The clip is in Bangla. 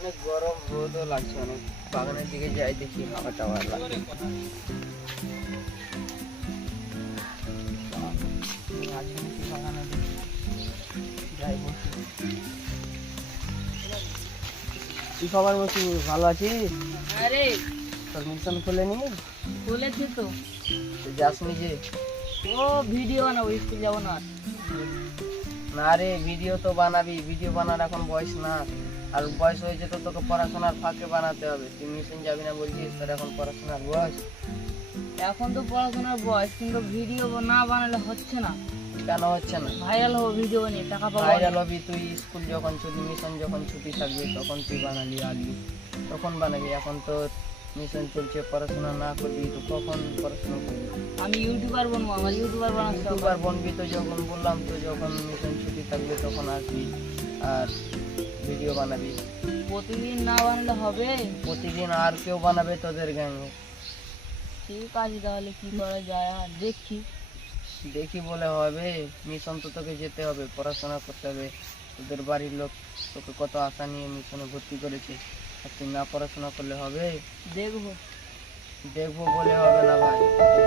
অনেক গরম, রোদও লাগছে অনেক। বাগানের দিকে যাই, দেখি হাওয়া টাওয়া লাগে। আছে নাকি বাগানে, দেখি। যাই বসি। কি খবর বসি, ভালো আছিস? আরে তোর মিশন খুলেনি? খুলেছি তো। তুই যাসনি যে? ও ভিডিও বানাবো, স্কুল যাবো না আর। না রে, ভিডিও তো বানাবি, ভিডিও বানার এখন বয়স না। আর বয়স হয়েছে তো, তোকে পড়াশোনার ফাঁকে বানাতে হবে। তুই মিশন যাবি না বলছিস, তোর এখন পড়াশোনার বয়স। এখন তো পড়াশোনার বয়স, কিন্তু ভিডিও না বানালে হচ্ছে না। কেন হচ্ছে না? ভাইরাল হবো ভিডিও বানিয়ে, টাকা পাবো। ভাইরাল হবি তুই, স্কুল যখন ছুটি, মিশন যখন ছুটি থাকবে তখন তুই বানালি আলি, তখন বানাবি। এখন তো মিশন চলছে, পড়াশোনা না করবি তো কখন পড়াশোনা করবি? আমি ইউটিউবার বনবো, আমার ইউটিউবার বানাতে হবে। ইউটিউবার বনবি তো, যখন বললাম তো, যখন মিশন ছুটি থাকবে তখন আসবি আর ভিডিও বানাবি। প্রতিদিন না বানালে হবে? প্রতিদিন আর কেউ বানাবে তোদের গ্যাংয়ে? ঠিক আছে, তাহলে কি করা যায় আর দেখি। দেখি বলে হবে? মিশন তো তোকে যেতে হবে, পড়াশোনা করতে হবে। তোদের বাড়ির লোক তোকে কত আশা নিয়ে মিশনে ভর্তি করেছে, আর তুই না পড়াশোনা করলে হবে? দেখবো। দেখবো বলে হবে না ভাই, তখন